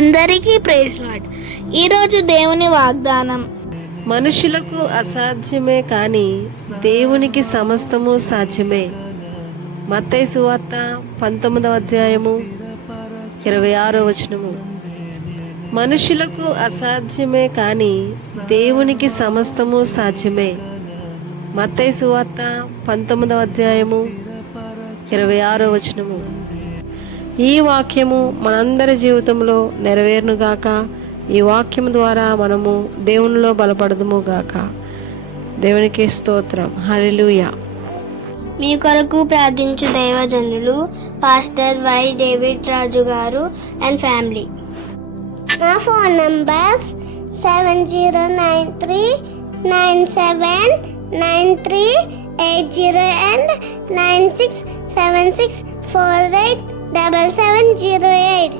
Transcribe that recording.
అందరికీ praise lord. ఈరోజు దేవుని వాగ్దానం, మనుషులకు అసాధ్యమే కానీ దేవునికి సమస్తము సాధ్యమే. మత్తయి సువార్త 19వ అధ్యాయము 26వ వచనము. మనుషులకు అసాధ్యమే కానీ దేవునికి సమస్తము సాధ్యమే. మత్తయి సువార్త 19వ అధ్యాయము 26వ వచనము. ఈ వాక్యము మనందరి జీవితంలో నెరవేరునుగాక. ఈ వాక్యం ద్వారా మనము దేవునిలో బలపడదుము గాక. దేవునికి స్తోత్రం. హల్లెలూయా. మీ కొరకు ప్రార్థించు దైవజనులు పాస్టర్ వై డేవిడ్ రాజు గారు అండ్ ఫ్యామిలీ. నా ఫోన్ నంబర్స్ 7093979380 and 9676487708.